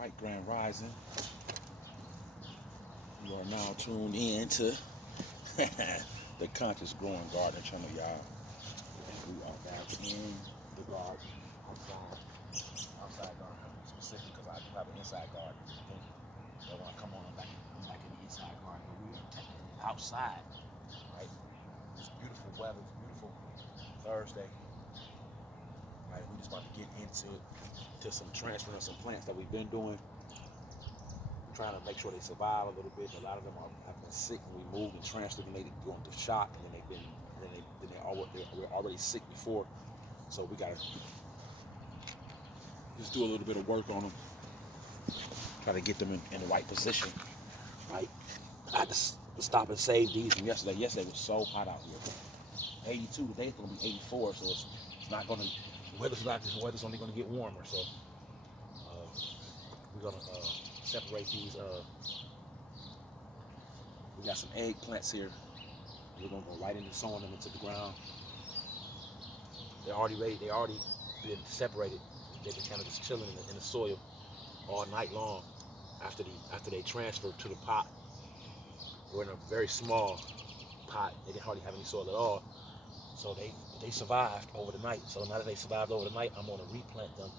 Right, Grand Rising. You are now tuned in to the Conscious Growing Garden channel, y'all. And we are back in the garden, outside garden. I'm specific because I do have an inside garden. So when I come on, I'm back in the inside garden. But we are technically outside, right? It's beautiful weather, it's beautiful Thursday. Right, we're just about to get into some transferring of some plants that we've been doing. Trying to make sure they survive a little bit. A lot of them have been sick and we moved and transferred and they go into shock, and then we're already sick before. So we gotta just do a little bit of work on them, try to get them in the right position. Right, I had to stop and save these from yesterday. Yesterday was so hot out here. 82 today, it's gonna be 84, so it's not gonna. The weather's only gonna get warmer. So we're gonna separate these. We got some eggplants here. We're gonna go right into sowing them into the ground. They're already ready. They already been separated. They've been kind of just chilling in the soil all night long after they transferred to the pot. We're in a very small pot. They didn't hardly have any soil at all. So they survived over the night. So now that they survived over the night, I'm gonna replant them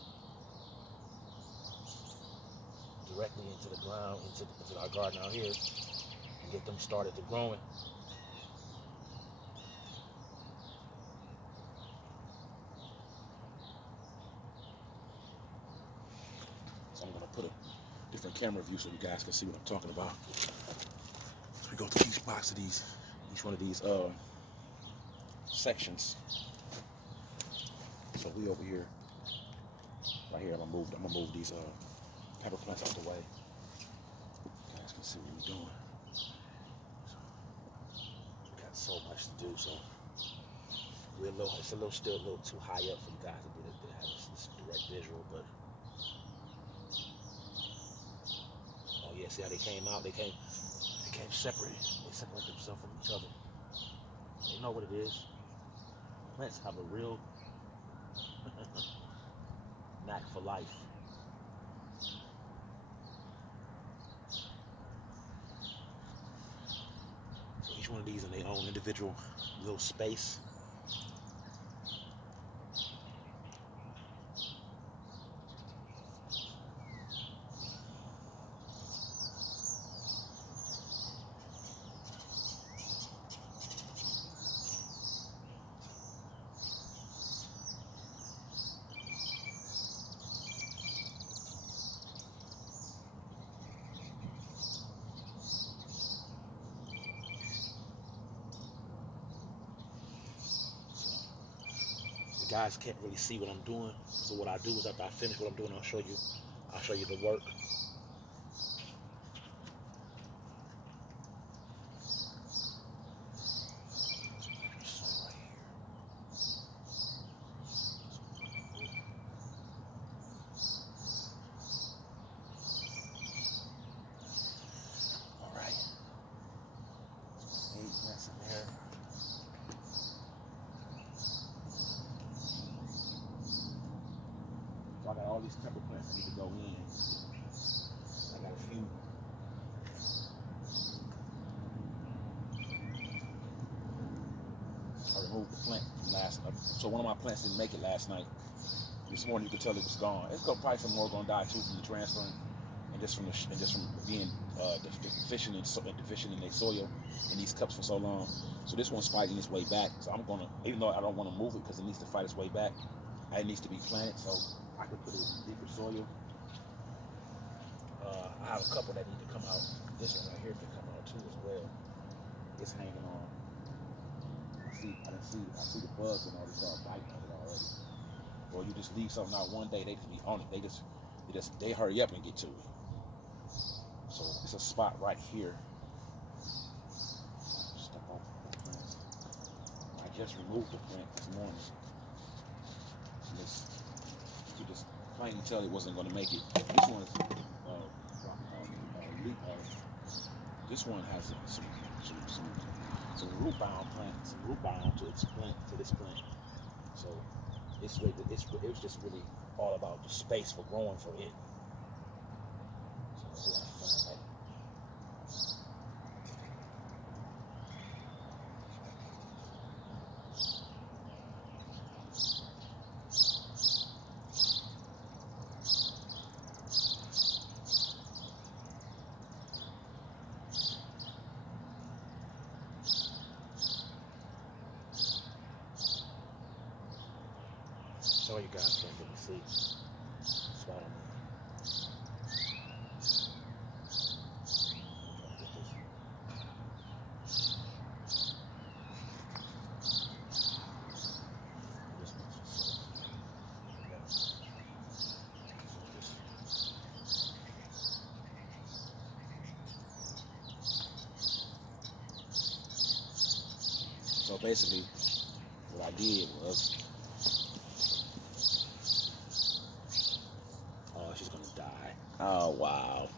directly into the ground, into our garden out here, and get them started to growing. So I'm gonna put a different camera view so you guys can see what I'm talking about. So we go through each box of each one of these sections. So we over here, right here. I'm gonna move these pepper plants out the way. You guys can see what we're doing. So we got so much to do. So it's still a little too high up for you guys to have this direct visual, but. Oh yeah, see how they came out? They came separate. They separate themselves from each other. They know what it is. Plants have a real knack for life. So each one of these in their own individual little space. Guys can't really see what I'm doing, so what I do is after I finish what I'm doing, I'll show you the work. All right, 8 plants in there. So I got all these pepper plants that need to go in. I got a few. I removed the plant from so one of my plants didn't make it last night. This morning you could tell it was gone. It's probably some more gonna die too from the transferring and just from being deficient in their soil in these cups for so long. So this one's fighting its way back. So I'm gonna, even though I don't want to move it because it needs to fight its way back, it needs to be planted. So I could put it in deeper soil. I have a couple that need to come out. This one right here can come out too as well. It's hanging on. I see the bugs and already start biting on it already. Or you just leave something out one day, they just be on it. They hurry up and get to it. So it's a spot right here. Step off the plants. I just removed the plant this morning. You just plainly tell it wasn't going to make it. This one is this one has some root bound to this plant. So it was just really all about the space for growing for it. We gotta find that. So you guys can really see. Spot on. So basically, what I did was, oh, she's gonna die. Oh wow.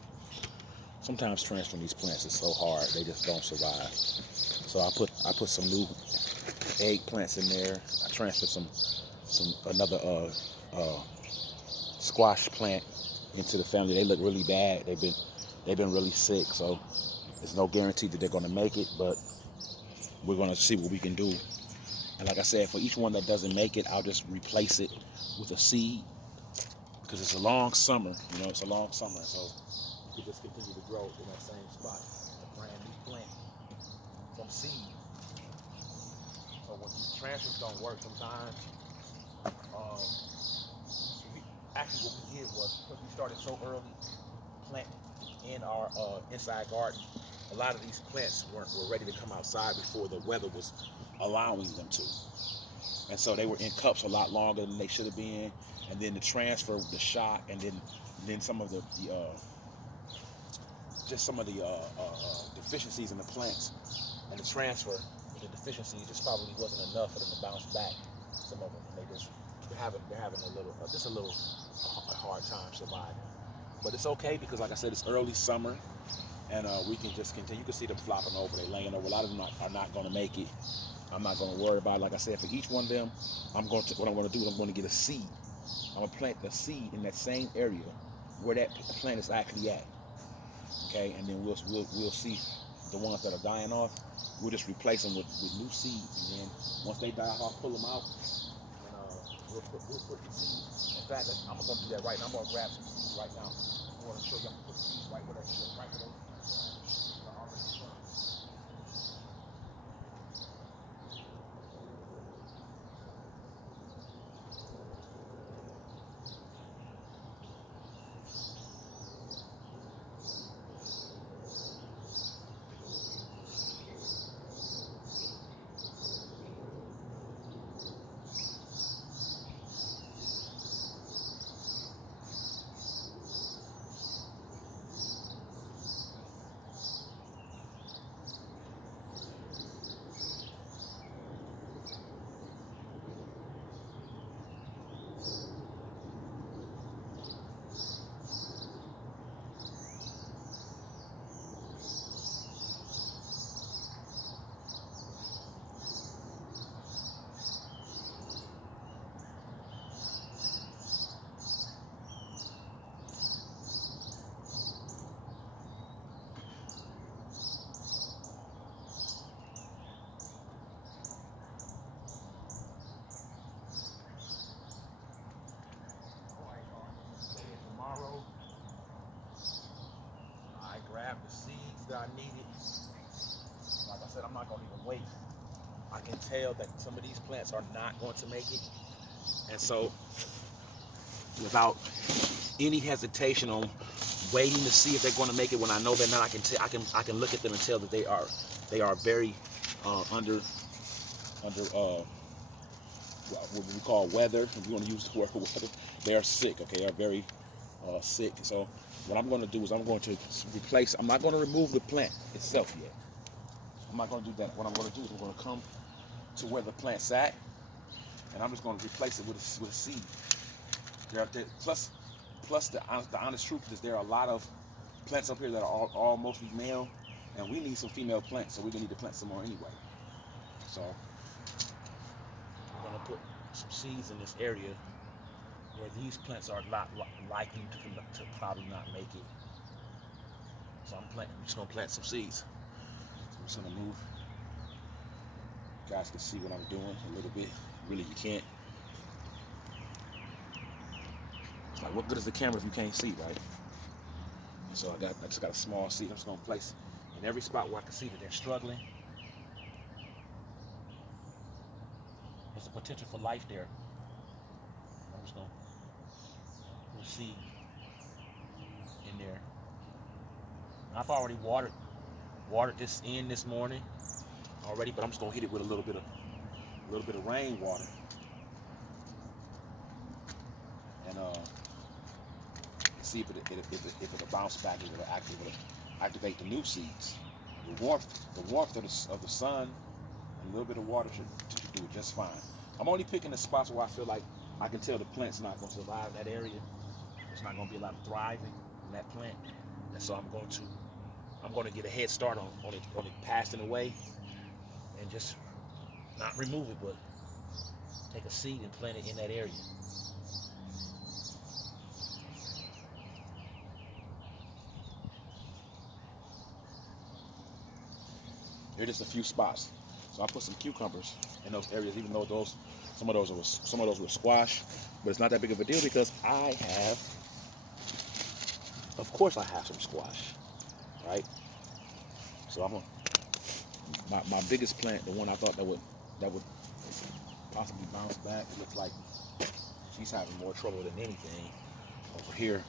Sometimes transferring these plants is so hard; they just don't survive. So I put some new eggplants in there. I transferred some another squash plant into the family. They look really bad. They've been really sick. So there's no guarantee that they're gonna make it, but we're gonna see what we can do. And like I said, for each one that doesn't make it, I'll just replace it with a seed because it's a long summer. You know, it's a long summer, so you can just continue to grow in that same spot, a brand new plant from seed. So when these transfers don't work, sometimes, so actually what we did was because we started so early planting in our inside garden, a lot of these plants were ready to come outside before the weather was allowing them to. And so they were in cups a lot longer than they should have been. And then the transfer, the shot, and then some of the just some of the deficiencies in the plants and the transfer, the deficiencies just probably wasn't enough for them to bounce back. Some of them, and they're having a little just a little a hard time surviving. But it's okay because, like I said, it's early summer, and we can just continue. You can see them flopping over, they're laying over. A lot of them are not going to make it. I'm not going to worry about it. Like I said, for each one of them, what I'm going to do is I'm going to get a seed. I'm going to plant the seed in that same area where that plant is actually at. Okay, and then we'll see the ones that are dying off. We'll just replace them with new seeds, and then once they die off, I'll pull them out, and we'll put the seeds. In fact, I'm going to do that right now. I'm going to grab some seeds right now. I want to show you. I'm going to put the seeds right where they're already planted. Tomorrow, I grabbed the seeds that I needed. Like I said, I'm not going to even wait. I can tell that some of these plants are not going to make it. And so, without any hesitation on waiting to see if they're going to make it when I know they're not, I can look at them and tell that they are very under what we call weather. If you want to use the word weather, they are sick. Okay, they are very sick. So what I'm going to do is I'm going to replace. I'm not going to remove the plant itself yet. I'm not going to do that. What I'm going to do is I'm going to come to where the plant's at, and I'm just going to replace it with a seed. Plus the honest truth is there are a lot of plants up here that are all mostly male, and we need some female plants, so we're going to need to plant some more anyway. So I'm going to put some seeds in this area where these plants are not likely to probably not make it. So I'm just gonna plant some seeds. So I'm just gonna move. You guys can see what I'm doing a little bit. Really, you can't. It's like, what good is the camera if you can't see, right? And so I just got a small seed. I'm just gonna place in every spot where I can see that they're struggling. There's a potential for life there. I'm just gonna put a seed in there. I've already watered this in this morning already, but I'm just gonna hit it with a little bit of rainwater, and see if it'll bounce back, if it'll activate the new seeds. The warmth of the sun and a little bit of water should do it just fine. I'm only picking the spots where I feel like I can tell the plant's not going to survive that area. There's not going to be a lot of thriving in that plant, and so I'm going to get a head start on it passing away, and just not remove it, but take a seed and plant it in that area. Here are just a few spots. So I put some cucumbers in those areas, even though some of those were squash, but it's not that big of a deal because of course I have some squash, right? So my biggest plant, the one I thought that would possibly bounce back. It looks like she's having more trouble than anything over here.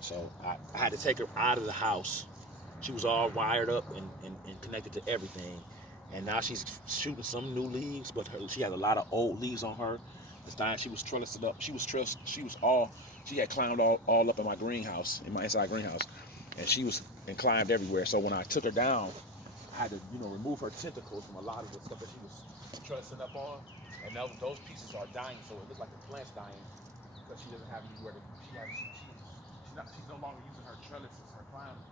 So I had to take her out of the house. She was all wired up and connected to everything. And now she's shooting some new leaves, but she has a lot of old leaves on her. This time she was trellised up. She had climbed all up in my greenhouse, in my inside greenhouse. And she was and climbed everywhere. So when I took her down, I had to, remove her tentacles from a lot of the stuff that she was trellising up on. And those pieces are dying, so it looks like the plant's dying because she doesn't have anywhere to. She's no longer using her trellises, her climbers.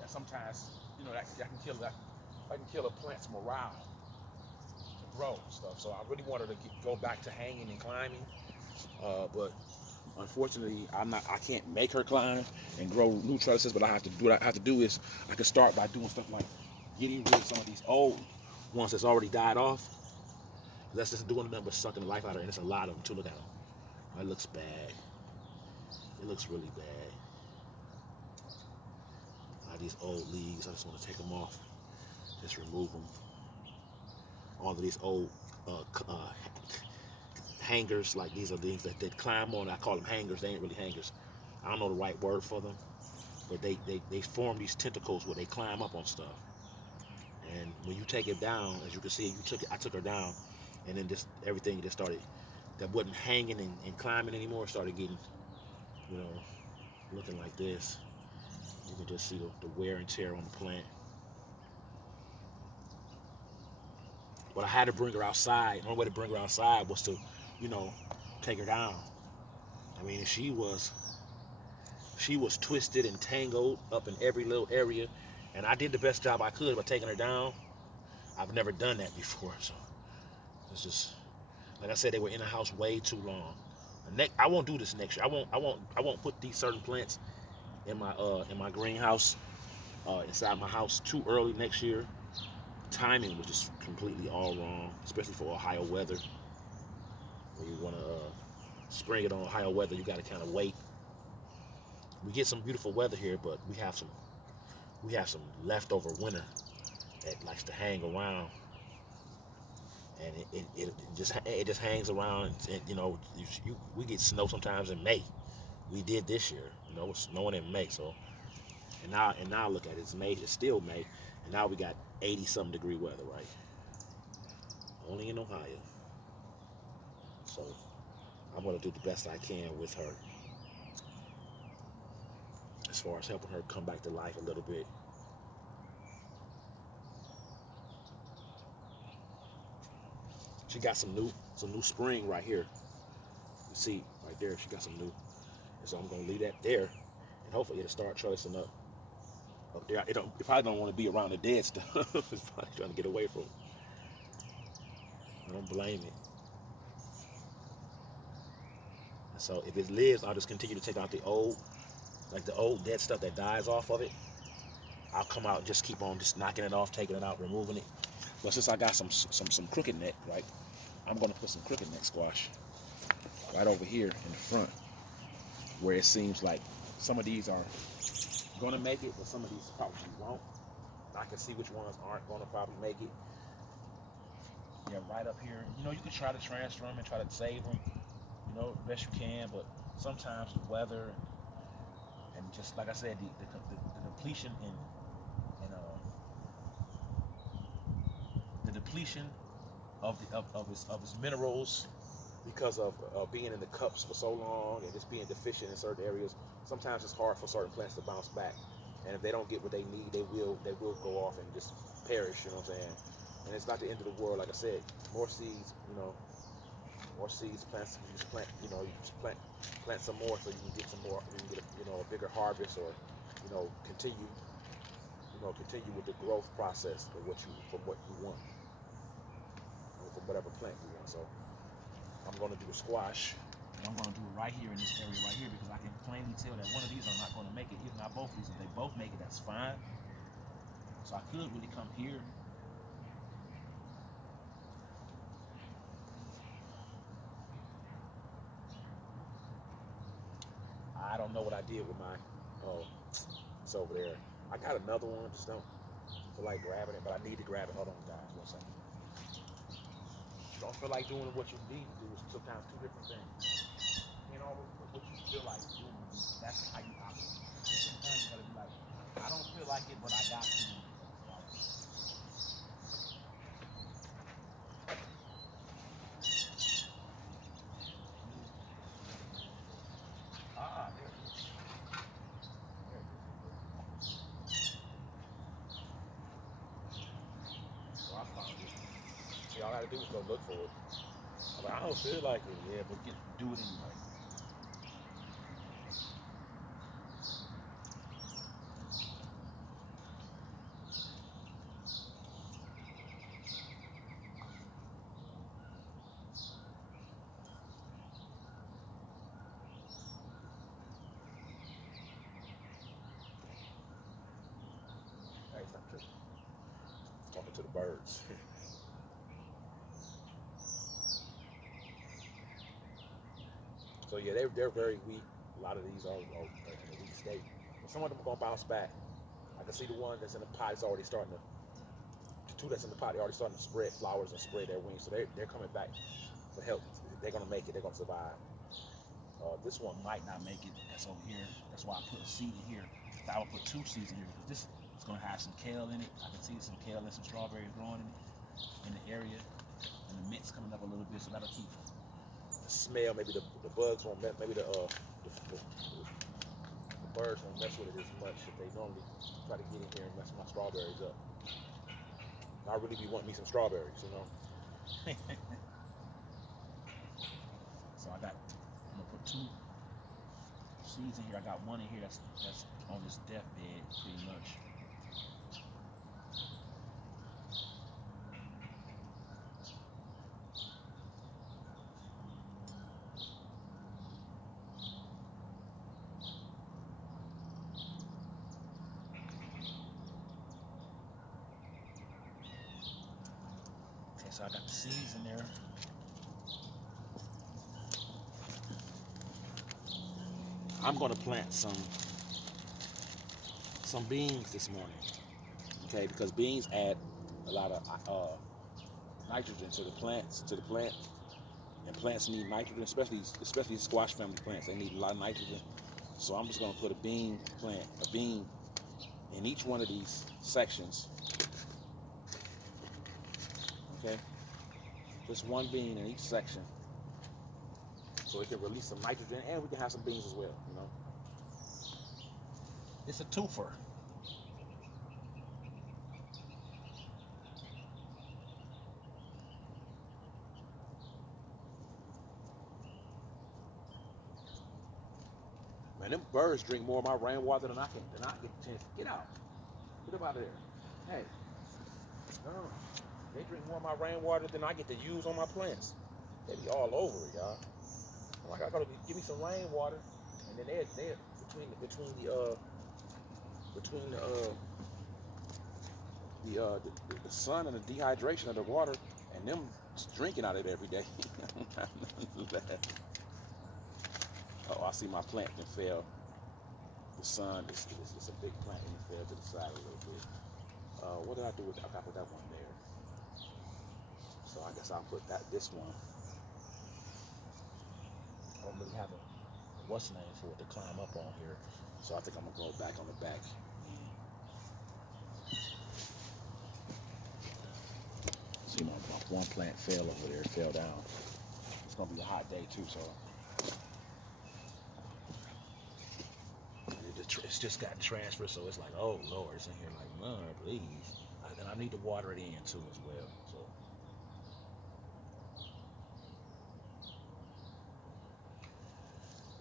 And sometimes, that can kill a plant's morale to grow and stuff. So I really want her to go back to hanging and climbing, but unfortunately, I can't make her climb and grow new trellises. But what I have to do is I can start by doing stuff like getting rid of some of these old ones that's already died off. That's just doing nothing but sucking the life out of her, and it's a lot of them too. Look at them. It looks bad. It looks really bad. These old leaves, I just want to take them off. Just remove them. All of these old hangers, like these are things that they climb on. I call them hangers. They ain't really hangers. I don't know the right word for them, but they form these tentacles where they climb up on stuff. And when you take it down, as you can see, I took her down, and then everything just started, that wasn't hanging and climbing anymore, started getting, looking like this. You can just see the wear and tear on the plant. But I had to bring her outside. The only way to bring her outside was to, take her down. I mean, she was twisted and tangled up in every little area, and I did the best job I could by taking her down. I've never done that before, so it's just, like I said, they were in the house way too long. I won't do this next year. I won't put these certain plants in my greenhouse, inside my house too early next year. Timing was just completely all wrong, especially for Ohio weather. When you want to spring it on Ohio weather, you got to kind of wait. We get some beautiful weather here, but we have some leftover winter that likes to hang around, and it just hangs around. And we get snow sometimes in May. We did this year, it's snowing in May. So and now look at it, it's May. It's still May, and now we got 80-something degree weather, right? Only in Ohio. So I'm gonna do the best I can with her, as far as helping her come back to life a little bit. She got some new spring right here. You see right there, she got some new. And so I'm gonna leave that there, and hopefully it'll start trellising up there. It probably don't want to be around the dead stuff. It's probably trying to get away from it. I don't blame it. So if it lives, I'll just continue to take out the old, like the old dead stuff that dies off of it. I'll come out and just keep on just knocking it off, taking it out, removing it. But since I got some crooked neck, right, I'm gonna put some crooked neck squash right over here in the front, where it seems like some of these are gonna make it, but some of these probably won't. I can see which ones aren't gonna probably make it. Yeah, right up here. You know, you can try to transfer them and try to save them, you know, the best you can, but sometimes the weather and just like I said, the depletion the depletion of his minerals because of being in the cups for so long and just being deficient in certain areas. Sometimes it's hard for certain plants to bounce back, and if they don't get what they need, they will go off and just perish. You know what I'm saying? And it's not the end of the world. Like I said, more seeds. You know, more seeds. Plants. You just plant. You know, you just plant some more so you can get some more. You can get a bigger harvest, or continue. Continue with the growth process of what you want, from whatever plant you want. So I'm going to do a squash, and I'm going to do it right here in this area right here because I can plainly tell that one of these are not going to make it, if not both of these. If they both make it, that's fine. So I could really come here. I don't know what I did with my, it's over there. I got another one, just don't feel like grabbing it, but I need to grab it. Hold on, guys, 1 second. Don't feel like doing what you need to do. It's sometimes two different things. You know, what you feel like doing, that's how you operate. Sometimes you gotta be like, I don't feel like it, but I got to. There it is. There it is. So I found it. See, all I gotta do is go look for it. I'm like, I don't feel like it, yeah, but do it anyway. Hey, stop tripping. Talking to the birds. So yeah, they're very weak. A lot of these are in a weak state. But some of them are gonna bounce back. I can see the one that's in the pot is already starting to. The two that's in the pot, they're already starting to spread flowers and spread their wings. So they're coming back to help. They're gonna make it. They're gonna survive. This one might not make it. That's over here. That's why I put a seed in here. I would put two seeds in here because this is gonna have some kale in it. I can see some kale and some strawberries growing in the area, and the mint's coming up a little bit, so that'll keep the smell. Maybe the bugs won't. Maybe the birds won't mess with it as much if they normally try to get in here and mess my strawberries up. I really be wanting me some strawberries, you know. So I'm gonna put two seeds in here. I got one in here that's on this deathbed pretty much. Okay, so I got the seeds in there. I'm gonna plant some beans this morning. Okay, because beans add a lot of nitrogen to the plants, and plants need nitrogen, especially squash family plants. They need a lot of nitrogen. So I'm just gonna put a bean in each one of these sections. Okay, just one bean in each section, so it can release some nitrogen, and we can have some beans as well. You know, it's a twofer. Man, them birds drink more of my rainwater than I get a chance to get out. Get up out of there. Hey, no, they drink more of my rainwater than I get to use on my plants. They be all over it, y'all. Like I gotta give me some rainwater, and then they between the sun and the dehydration of the water and them drinking out of it every day. Oh, I see my plant that fell. The sun is a big plant and it fell to the side a little bit. What did I do with that? I got put that one there. So I guess I'll put this one. I don't really have a what's the name for it to climb up on here. So I think I'm gonna go back on the back. See, my one plant fell over there, fell down. It's gonna be a hot day too, so it's just got transferred. So it's like, oh Lord, it's in here like, Lord, please. And I need to water it in too as well. So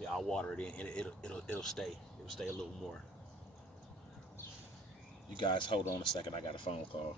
yeah, I'll water it in, and it'll stay. It'll stay a little more. You guys, hold on a second. I got a phone call.